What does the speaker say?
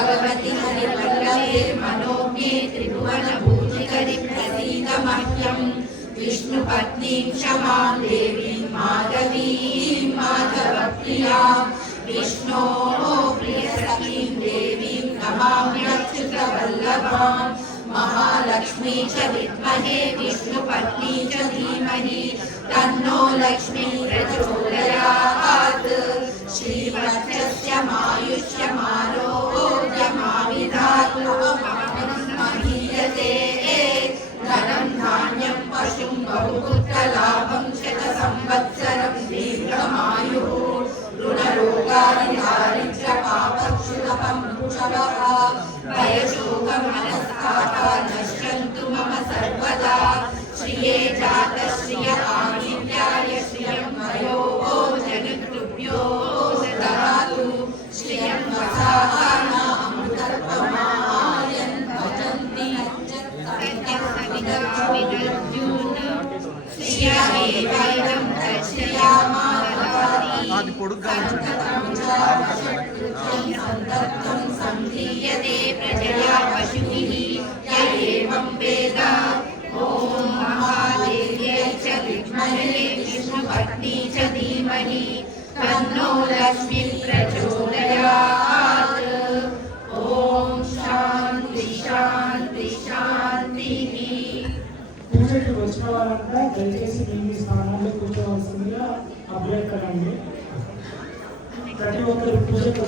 भगवति हरिवल्लभे मनोज्ञे त्रिभुवनभूतिकरि प्रसीद मह्यम् विष्णुपत्नीं क्षमां देवीं माधवीं माधवप्रियां विष्णोः प्रियसखीं देवीं नमाम्यच्युतवल्लभां महालक्ष्मी च विद्महे विष्णुपत्नी च धीमहि तन्नो लक्ष्मी प्रचोदयात् श्रीवत्सस्य मायुष्यमारोग्यमाविधातु महीयते धनं धान्यं पशुं बहुपुत्रलाभं शतसंवत्सरं दीर्घमायुः ऋणरोगादि दारिद्र्यपापक्षुरपं वृक्षवः भयशोकमनस्तापा नश्यन्तु मम सर्वदा श्रिये जातश्रिय आदित्याय श्रियं वयो जगद्गुरुभ्यो ददातु श्रियं वसाना अमृतत्वमायन् भजन्ति श्रियमेवैनं दर्शयामादि संदत्तं संधीयते प्रजया पशुभिः य एवं वेद ॐ महादेव्यै च विद्महे विष्णुपत्नी च धीमहि तन्नो लक्ष्मी प्रचोदयात् ॐ शान्ति शान्ति शान्तिः పూజకి వచ్చిన వారంతా దయచేసి మీ స్థానాల్లో కూర్చోవలసిందిగా అభ్యర్థనండి. ప్రతి ఒక్కరు పూజకు